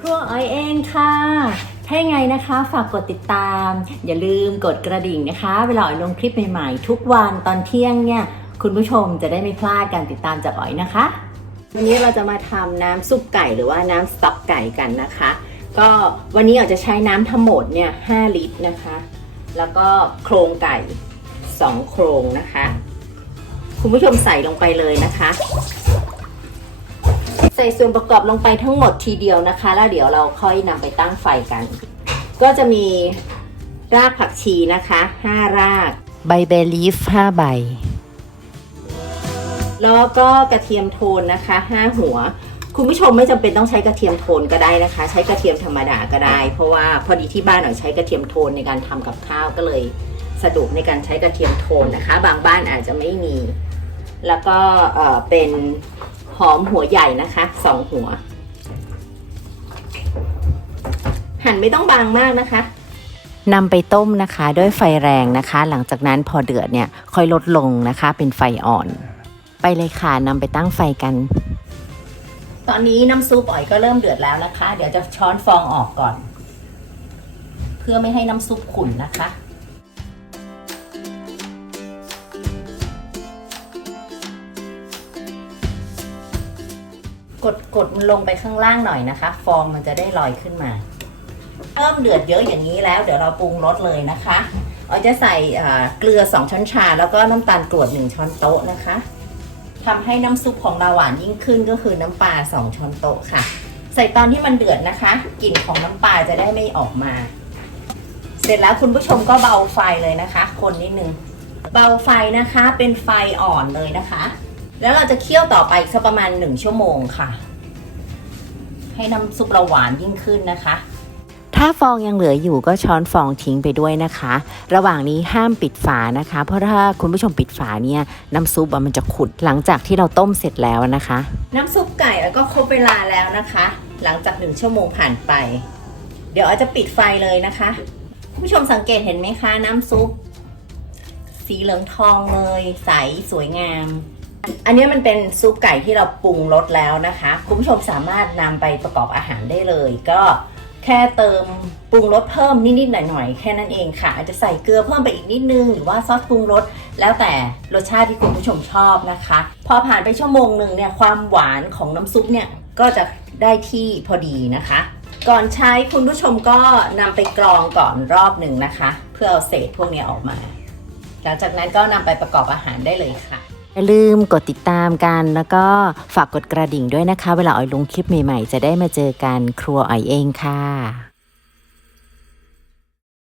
ครัวออยเองค่ะถ้ายังไงนะคะฝากกดติดตาม อย่าลืมกดกระดิ่งนะคะ เวลาออยลงคลิปใหม่ๆ ทุกวันตอนเที่ยงเนี่ยคุณผู้ชมจะได้ไม่พลาดการติดตามจากออยนะคะ วันนี้เราจะมาทำน้ำซุปไก่หรือว่าน้ำสต๊อกไก่กันนะคะ ก็วันนี้ออยจะใช้น้ำทั้งหมดเนี่ย5ลิตรนะคะ แล้วก็โครงไก่2โครงนะคะ คุณผู้ชมใส่ลงไปเลยนะคะ ส่ส่วนประกอบลงไปทั้งหมดทีเดียวนะคะ แล้วเดี๋ยวเราค่อยนำไปตั้งไฟกัน ก็จะมีรากผักชีนะคะ 5 ราก ใบเบลีฟ5ใบ แล้วก็กระเทียมโทนนะคะ 5 หัว คุณผู้ชมไม่จำเป็นต้องใช้กระเทียมโทนก็ได้นะคะ ใช้กระเทียมธรรมดาก็ได้ เพราะว่าพอดีที่บ้านหน่อยใช้กระเทียมโทนในการทำกับข้าวก็เลยสะดวกในการใช้กระเทียมโทนนะคะ บางบ้านอาจจะไม่มี แล้วก็เอ่อเป็น หอมหัวใหญ่นะคะสองหัว หั่นไม่ต้องบางมากนะคะนำไปต้มนะคะด้วยไฟแรงนะคะ หลังจากนั้นพอเดือดเนี่ยค่อยลดลงนะคะ เป็นไฟอ่อน ไปเลยค่ะนำไปตั้งไฟกัน ตอนนี้น้ำซุปอ๋อยก็เริ่มเดือดแล้วนะคะ เดี๋ยวจะช้อนฟองออกก่อน เพื่อไม่ให้น้ำซุปขุ่นนะคะ กดกดมันลงไปข้างล่างหน่อยนะคะ ฟองมันจะได้ลอยขึ้นมาเริ่มเดือดเยอะอย่างนี้แล้ว เดี๋ยวเราปรุงรสเลยนะคะอ๋อยจะใส่เกลือ 2 ช้อนชา แล้วก็น้ำตาลกรวด 1 ช้อนโต๊ะนะคะทำให้น้ำซุปของเราหวานยิ่งขึ้นก็คือน้ำปลา 2 ช้อนโต๊ะค่ะ ใส่ตอนที่มันเดือดนะคะกลิ่นของน้ำปลาจะได้ไม่ออกมา เสร็จแล้วคุณผู้ชมก็เบาไฟเลยนะคะ คนนิดนึงเบาไฟนะคะเป็นไฟอ่อนเลยนะคะ แล้วเราจะเคี่ยวต่อไปอีกสักประมาณ1ชั่วโมงค่ะ ให้น้ำซุปเราหวานยิ่งขึ้นนะคะถ้าฟองยังเหลืออยู่ก็ช้อนฟองทิ้งไปด้วยนะคะ ระหว่างนี้ห้ามปิดฝานะคะ เพราะถ้าคุณผู้ชมปิดฝาเนี่ยน้ำซุปอะมันจะขุดหลังจากที่เราต้มเสร็จแล้วนะคะ น้ำซุปไก่แล้วก็ครบเวลาแล้วนะคะ หลังจากหนึ่งชั่วโมงผ่านไป เดี๋ยวอาจจะปิดไฟเลยนะคะ คุณผู้ชมสังเกตเห็นไหมคะ น้ำซุป สีเหลืองทองเลย ใสสวยงาม อันนี้มันเป็นซุปไก่ที่เราปรุงรสแล้วนะคะ คุณผู้ชมสามารถนำไปประกอบอาหารได้เลย ก็แค่เติมปรุงรสเพิ่มนิดๆหน่อยๆแค่นั้นเองค่ะ อาจจะใส่เกลือเพิ่มไปอีกนิดนึง หรือว่าซอสปรุงรสแล้วแต่รสชาติที่คุณผู้ชมชอบนะคะ พอผ่านไปชั่วโมงหนึ่งเนี่ยความหวานของน้ำซุปเนี่ยก็จะได้ที่พอดีนะคะ ก่อนใช้คุณผู้ชมก็นำไปกรองก่อนรอบหนึ่งนะคะ เพื่อเอาเศษพวกนี้ออกมา หลังจากนั้นก็นำไปประกอบอาหารได้เลยค่ะ อย่าลืมกดติดตามกัน แล้วก็ฝากกดกระดิ่งด้วยนะคะ เวลาออยลงคลิปใหม่ๆ จะได้มาเจอกันครัวออยเองค่ะ